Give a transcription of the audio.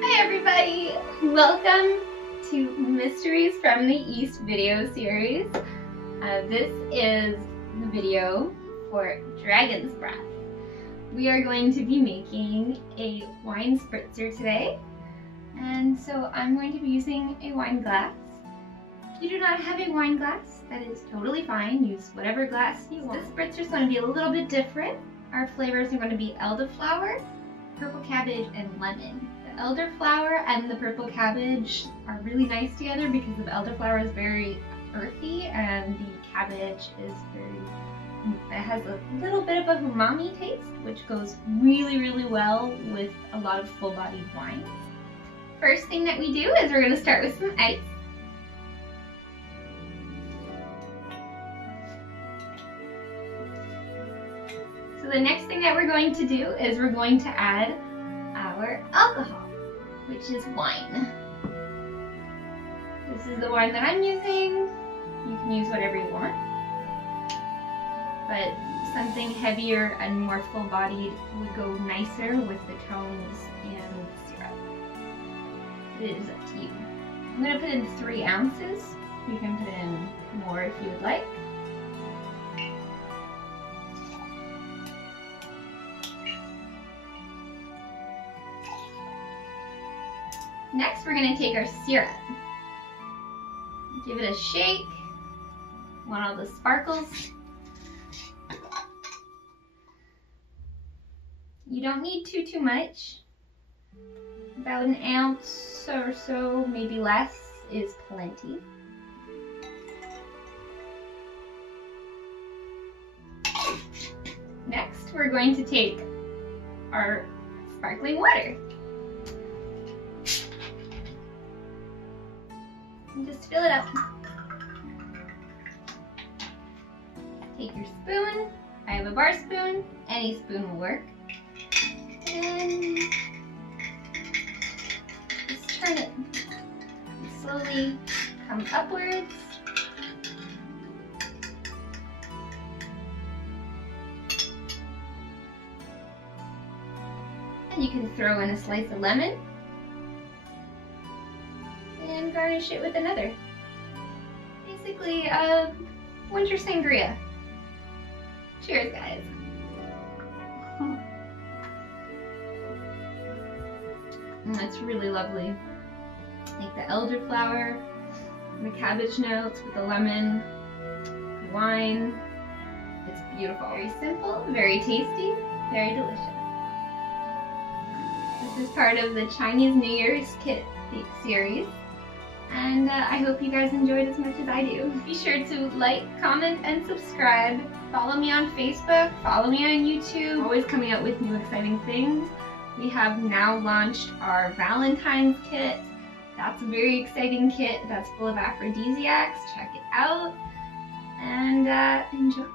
Hi everybody! Welcome to Mysteries from the East video series. This is the video for Dragon's Breath. We are going to be making a wine spritzer today. And so I'm going to be using a wine glass. If you do not have a wine glass, that is totally fine. Use whatever glass you want. This spritzer is going to be a little bit different. Our flavors are going to be elderflower, purple cabbage, and lemon. The elderflower and the purple cabbage are really nice together because the elderflower is very earthy and the cabbage is it has a little bit of a umami taste, which goes really, really well with a lot of full-bodied wines. First thing that we do is we're going to start with some ice. So the next thing that we're going to do is we're going to add our alcohol, which is wine. This is the wine that I'm using. You can use whatever you want, but something heavier and more full-bodied would go nicer with the tones and the syrup. It is up to you. I'm going to put in 3 ounces. You can put in more if you would like. Next, we're going to take our syrup. Give it a shake. Want all the sparkles. You don't need too much. About an ounce or so, maybe less, is plenty. Next, we're going to take our sparkling water. And just fill it up. Take your spoon. I have a bar spoon. Any spoon will work. And just turn it. Slowly come upwards. And you can throw in a slice of lemon. And garnish it with another. Basically, a winter sangria. Cheers, guys. That's really lovely. Like the elderflower, the cabbage notes with the lemon, the wine. It's beautiful. Very simple, very tasty, very delicious. This is part of the Chinese New Year's kit series. And I hope you guys enjoyed as much as I do. Be sure to like, comment, and subscribe. Follow me on Facebook, follow me on YouTube. Always coming out with new exciting things. We have now launched our Valentine's kit. That's a very exciting kit that's full of aphrodisiacs. Check it out and enjoy.